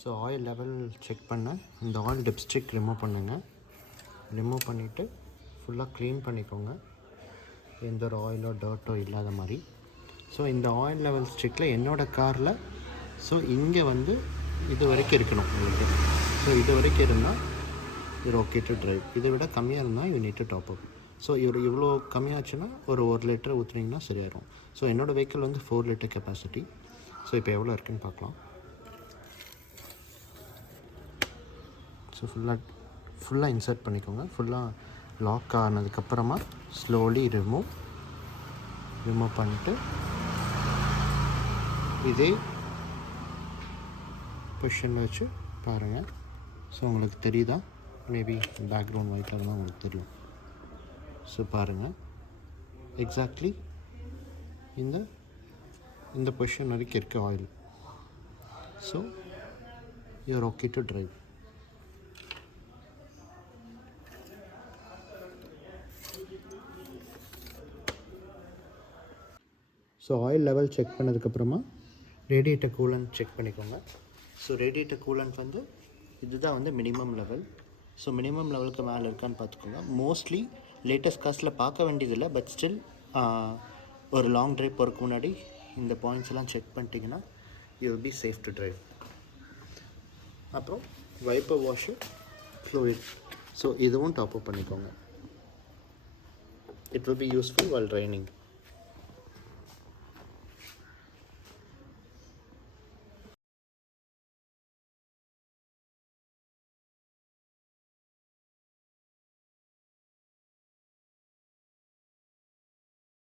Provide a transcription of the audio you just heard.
So oil level check பண்ண இந்த oil dipstick remove பண்ணுங்கள். ரிமூவ் பண்ணிவிட்டு ஃபுல்லாக க்ளீன் பண்ணிக்கோங்க, எந்த ஒரு ஆயிலோ டர்ட்டோ இல்லாத மாதிரி. ஸோ இந்த ஆயில் லெவல் ஸ்டிக்கில் என்னோடய காரில் ஸோ இங்கே வந்து இது வரைக்கும் இருக்கணும் உங்களுக்கு. ஸோ இது வரைக்கும் இருந்தால் இது ஓகே டு ட்ரைவ். இதை விட கம்மியாக இருந்தால் you need to top up. So இவ்வளோ கம்மியாச்சுன்னா ஒரு 1 லிட்டர் ஊற்றுனீங்கன்னா சரியாயிடும். ஸோ என்னோடய வெஹிக்கிள் வந்து 4 லிட்டர் கெப்பாசிட்டி. ஸோ இப்போ எவ்வளோ இருக்குதுன்னு பார்க்கலாம். ஸோ ஃபுல்லாக இன்சர்ட் பண்ணிக்கோங்க. ஃபுல்லாக லாக் ஆனதுக்கப்புறமா ஸ்லோலி ரிமூவ் பண்ணிட்டு இதே பொசிஷனில் வச்சு பாருங்கள். ஸோ உங்களுக்கு தெரியுதா? மேபி பேக்ரவுண்ட் ஒயிட்டாக இருந்தால் உங்களுக்கு தெரியும். ஸோ பாருங்கள், எக்ஸாக்ட்லி இந்த பொசிஷன் வரைக்கும் இருக்குது oil. So you're okay to drive. So oil level check பண்ணதுக்கப்புறமா ரேடியேட்டர் கூலண்ட் செக் பண்ணிக்கோங்க. ஸோ ரேடியேட்டர் கூலண்ட் வந்து இதுதான் வந்து மினிமம் லெவல். ஸோ மினிமம் லெவலுக்கு மேலே இருக்கான்னு பார்த்துக்கோங்க. மோஸ்ட்லி லேட்டஸ்ட் காஸ்ட்டில் பார்க்க வேண்டியதில்லை, பட் ஸ்டில் ஒரு லாங் ட்ரைவ் போகிறதுக்கு முன்னாடி இந்த பாயிண்ட்ஸ் எல்லாம் செக் பண்ணிட்டீங்கன்னா you will be safe to drive. அப்புறம் வைப்பர் வாஷு, ஃப்ளூயிட், ஸோ இதுவும் டாப் அப் பண்ணிக்கோங்க. It will be useful while raining.